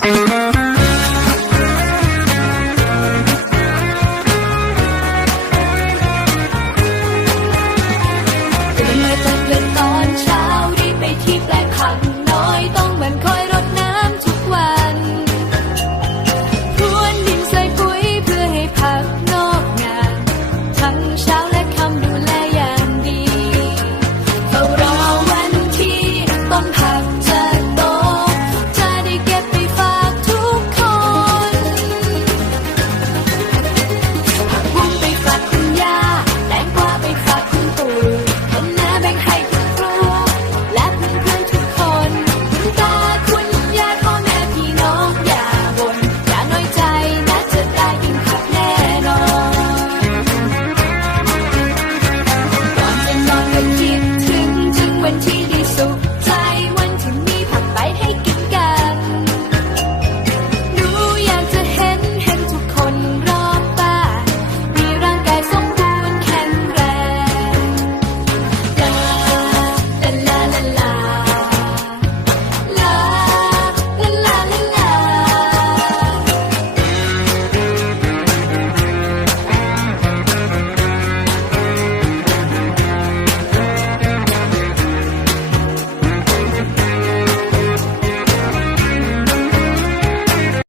Bye.